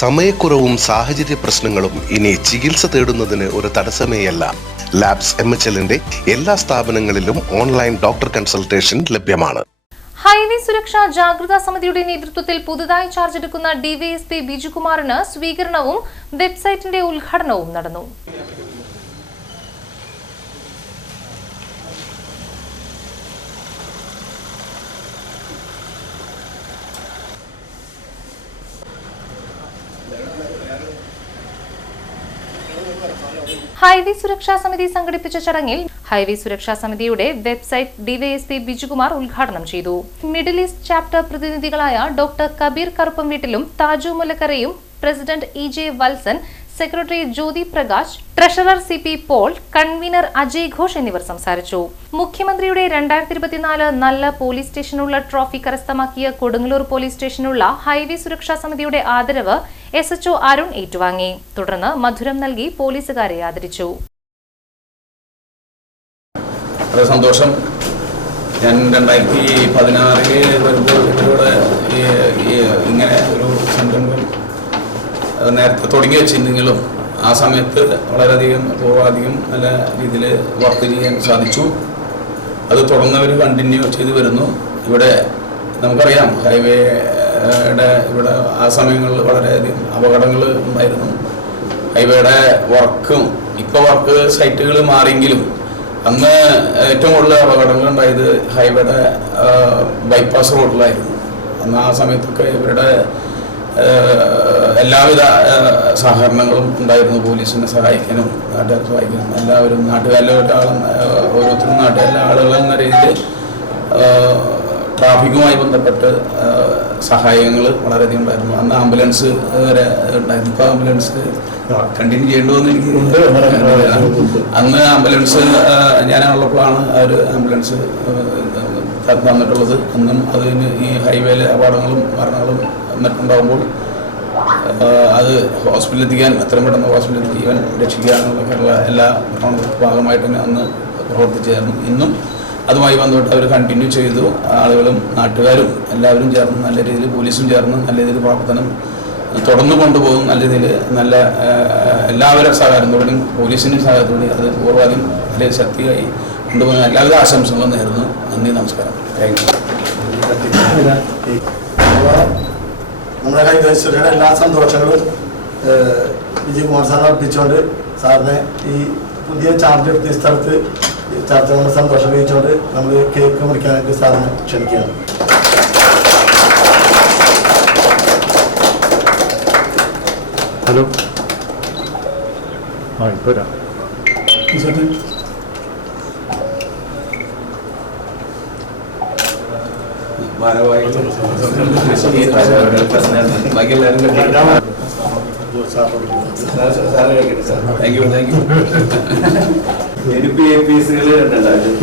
സമയക്കുറവും സാഹചര്യ പ്രശ്നങ്ങളും ഇനി ചികിത്സ തേടുന്നതിന് ഒരു തടസ്സമേയല്ല. ലാബ്സ് എം എച്ച് എല്ലിന്റെ എല്ലാ സ്ഥാപനങ്ങളിലും ഓൺലൈൻ ഡോക്ടർ കൺസൾട്ടേഷൻ ലഭ്യമാണ്. ഹൈവേ സുരക്ഷാ ജാഗ്രതാ സമിതിയുടെ നേതൃത്വത്തിൽ പുതുതായി ചാർജ് എടുക്കുന്ന ഡിവൈഎസ്പി ബിജുകുമാറിന് സ്വീകരണവും വെബ്സൈറ്റിന്റെ ഉദ്ഘാടനവും നടന്നു. ഹൈവേ സുരക്ഷാ സമിതി സംഘടിപ്പിച്ച ചടങ്ങിൽ ഹൈവേ സുരക്ഷാ സമിതിയുടെ വെബ്സൈറ്റ് ഡിവൈഎസ്പി ബിജുകുമാർ ഉദ്ഘാടനം ചെയ്തു. മിഡിൽ ഈസ്റ്റ് ചാപ്റ്റർ പ്രതിനിധികളായ ഡോക്ടർ കബീർ കറുപ്പം വീട്ടിലും Thaju മുലക്കരയും president E J Valsan secretary Jyothi Prakash treasurer C P Paul convener Ajay Ghosh എന്നിവർ സംസാരിച്ചു. മുഖ്യമന്ത്രിയുടെ രണ്ടായിരത്തി ഇരുപത്തിനാല് നല്ല പോലീസ് സ്റ്റേഷനുള്ള ട്രോഫി കരസ്ഥമാക്കിയ കൊടുങ്ങല്ലൂർ പോലീസ് സ്റ്റേഷനുള്ള ഹൈവേ സുരക്ഷാ സമിതിയുടെ ആദരവ് എസ് എച്ച്ഒ അരുൺ ഏറ്റുവാങ്ങി. തുടർന്ന് മധുരം നൽകി പോലീസുകാരെ ആദരിച്ചു. വളരെ സന്തോഷം. ഞാൻ രണ്ടായിരത്തി പതിനാറിൽ വരുമ്പോൾ ഇങ്ങനെ ഒരു സംരംഭം നേരത്തെ തുടങ്ങി വെച്ചിരുന്നെങ്കിലും ആ സമയത്ത് വളരെയധികം പൂർവാധികം നല്ല രീതിയിൽ വർക്ക് ചെയ്യാൻ സാധിച്ചു. അത് തുടർന്നവർ കണ്ടിന്യൂ ചെയ്ത് വരുന്നു. ഇവിടെ നമുക്കറിയാം ഹൈവേയുടെ ഇവിടെ ആ സമയങ്ങളിൽ വളരെയധികം അപകടങ്ങൾ ഉണ്ടായിരുന്നു. ഹൈവേയുടെ വർക്കും ഇപ്പോൾ വർക്ക് സൈറ്റുകൾ മാറിയെങ്കിലും അന്ന് ഏറ്റവും കൂടുതൽ അപകടങ്ങൾ ഉണ്ടായത് ഹൈവേയുടെ ബൈപ്പാസ് റോഡിലായിരുന്നു അന്ന് ആ സമയത്തൊക്കെ ഇവരുടെ എല്ലാവിധ സഹകരണങ്ങളും ഉണ്ടായിരുന്നു. പോലീസിനെ സഹായിക്കാനും നാട്ടുകാരെ സഹായിക്കാനും എല്ലാവരും നാട്ടുകാരിലെ ഒരാളും ആ, ഓരോരുത്തരും നാട്ടുകാരിലെ ആളുകൾ എന്ന രീതിയിൽ ട്രാഫിക്കുമായി ബന്ധപ്പെട്ട് സഹായങ്ങൾ വളരെയധികം ഉണ്ടായിരുന്നു. അന്ന് ആംബുലൻസ് വരെ ഉണ്ടായിരുന്നു. ഇപ്പോൾ ആംബുലൻസ് കണ്ടിന്യൂ ചെയ്യേണ്ടതെന്ന് എനിക്ക് അന്ന് ആംബുലൻസ് ഞാനുള്ളപ്പോഴാണ് ആ ഒരു ആംബുലൻസ് തന്നിട്ടുള്ളത് അന്നും അതിന് ഈ ഹൈവേയിലെ അപകടങ്ങളും മരണങ്ങളും എന്നിട്ടുണ്ടാകുമ്പോൾ അത് ഹോസ്പിറ്റലിൽ എത്തിക്കാൻ എത്രയും പെട്ടെന്ന് ഹോസ്പിറ്റലിൽ ജീവൻ രക്ഷിക്കുക എന്നുള്ള എല്ലാ ഭാഗമായിട്ട് തന്നെ അന്ന് പ്രവർത്തിച്ചായിരുന്നു. ഇന്നും അതുമായി ബന്ധപ്പെട്ട് അവർ കണ്ടിന്യൂ ചെയ്തു. ആളുകളും നാട്ടുകാരും എല്ലാവരും ചേർന്ന് നല്ല രീതിയിൽ പോലീസും ചേർന്ന് നല്ല രീതിയിൽ പ്രവർത്തനം തുടർന്നു കൊണ്ടുപോകും. നല്ല രീതിയിൽ നല്ല എല്ലാവരുടെ സഹകാരത്തോടെയും പോലീസിന്റെയും സഹകാരത്തോടെയും അത് പൂർവാധികം നല്ല ശക്തിയായി കൊണ്ടുപോകുന്ന എല്ലാവിധ ആശംസകളും നേരുന്നു. നന്ദി നമസ്കാരം. താങ്ക് യു നമ്മുടെ കൈകശ്വരിയുടെ എല്ലാ സന്തോഷങ്ങളും വിജയകുമാർ വിജയ് കുമാർ സാറിനെ അർപ്പിച്ചുകൊണ്ട് സാറിനെ ഈ പുതിയ ചാർജ് എടുത്ത സ്ഥലത്ത് ചർച്ച നമ്മൾ സന്തോഷം അറിയിച്ചുകൊണ്ട് നമ്മൾ കേക്ക് മുറിക്കാനായിട്ട് സാധനം ക്ഷണിക്കുകയാണ്. ഹലോ. ആ ഇപ്പോൾ ഭാരവാഹികളും ബാക്കി എല്ലാവരും താങ്ക് യു താങ്ക് യു എനിക്ക് പീസുകൾ കണ്ടിട്ടുണ്ടായിരുന്നു